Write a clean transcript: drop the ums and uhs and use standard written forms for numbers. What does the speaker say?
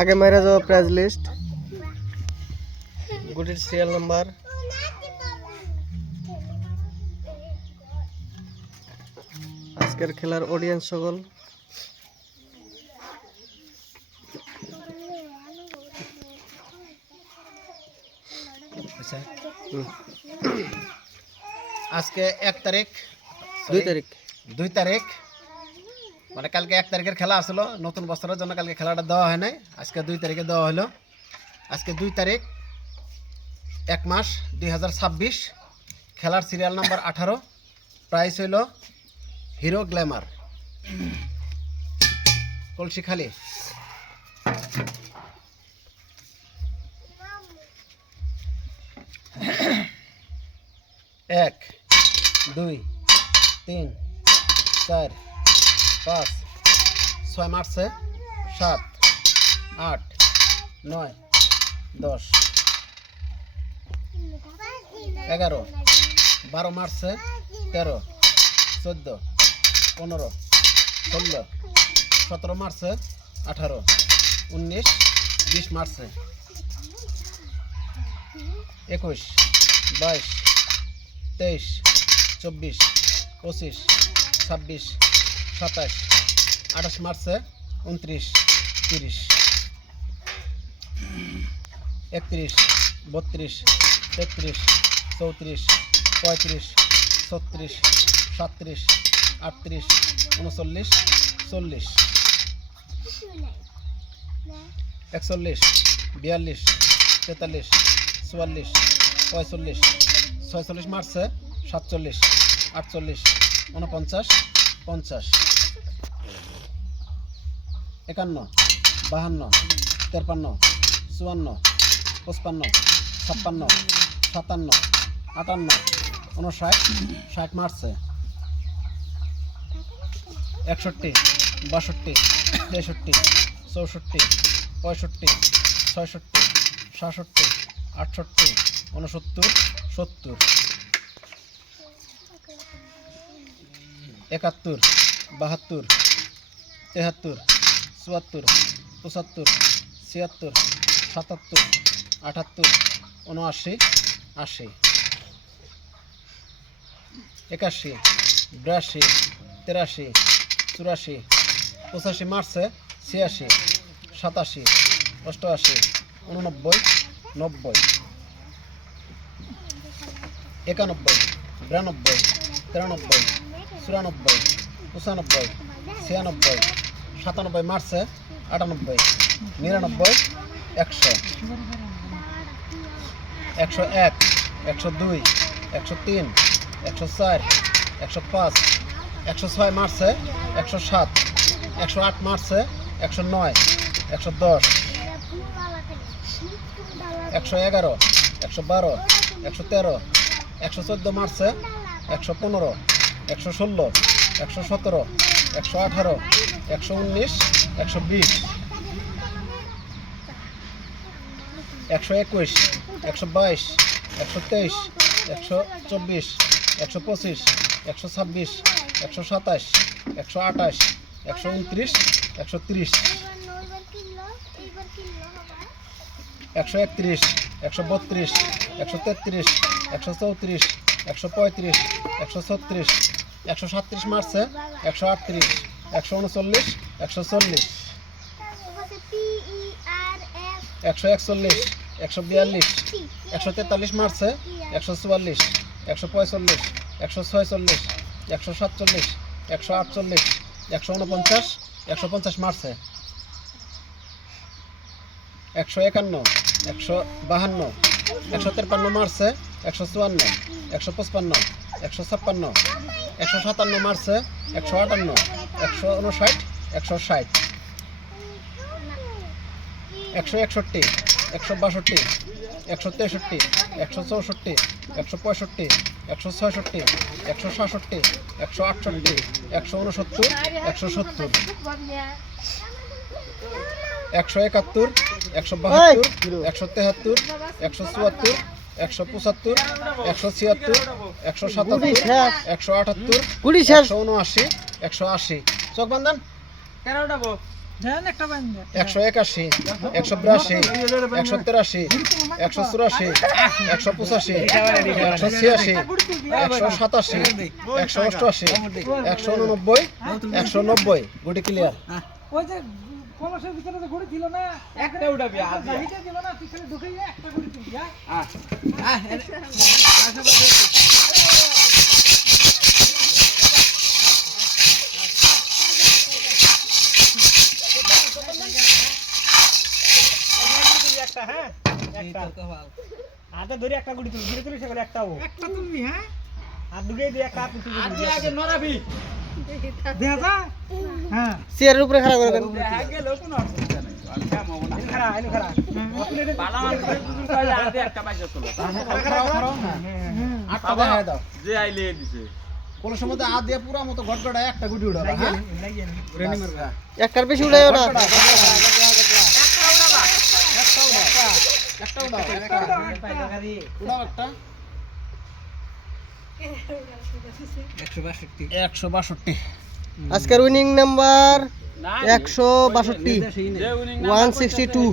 आगे मेरा जो प्राइज लिस्ट गुटिर सिरियल नंबर आजकेर खेलार ऑडियंस सकल आज के 1 तारीख 2 तारीख মানে কালকে 1 তারিখের খেলা আসলো নতুন বছরের জন্য কালকে খেলাটা দেওয়া হয় নাই আজকে 2 তারিখে দেওয়া হলো আজকে 2 তারিখ 1 মাস 2026 খেলার সিরিয়াল নাম্বার 18 প্রাইস হলো হিরো গ্ল্যামার কলসি খালি एक 2 3 4 5 6 मार्च 7 8 9 10 11 12 मार्च 13 14 15 16 17 मार्च 18 19 20 मार्च 21 22 23 24 25 26 27 28 मार्च 29 30 31 32 33 34 35 36 37 38 39 40 41 42 43 44 45 46 मार्च 47 48 49 50 51 52 53 54 55 56 57 58 59 60 मार्च 61 62 63 64 65 66 67 68 69 70 71 72 73 74 75 76 77 78 79 80 81 82 83 84 85 मार्च 86 87 88 89 90 91 92 93 94 95 96 97 मार्च 98 99 100 101 102 103 104 105 106 मार्च 107 108 मार्च 109 110 111 112 113 114 मार्च 115 116 117 118 119 120 121 122 123 124 125 126 127 128 129 130 131 132 133 134 135 136 137 मार्च 138 139 140 141 142 143 मार्च 144 145 146 147 148 149 150 मार्च 151 152 153 मार्च 154 155 156 157 मार्च 158 159 160 161 162 163 164 165 166 167 168 169 170 171 172 173 174 175 176 177 178 179 180 চোখ বান্ধন 181, 182, 183, 184, 185, 186, 187, 188, 189, 190 গুটি ক্লিয়ার। ওই যে কলসের ভিতরে যে ঘড়ি ছিল না একটা উঠাবি আর হিটে ছিল না পিছনে ঢুকে একটা ঘড়ি ছিল একটা হ্যাঁ একটা হাতে ধরে একটা গুড়ি তুল ধীরে ধীরে সেগুলো একটাও একটা তুলবি হ্যাঁ আর দুটোই দিয়ে একটা তুলবি আগে আগে নরাবি দেখা যা হ্যাঁ চেয়ারের উপরে খাড়া করবেন। আগে লোক না খাড়া আইলো খাড়া বালা মান করে দুজন কইলে হাতে একটা বাইজা তোলো আটটা দেখায় দাও। যে আইলে দিছে কলসের মধ্যে হাত দিয়ে পুরা মতো গটগটায় একটা গুটি উঠাবা। হ্যাঁ রেডি মারবা। একটার বেশি উড়াইও না। একটা উঠাও একটা 162। আজকের উইনিং নাম্বার 162 162।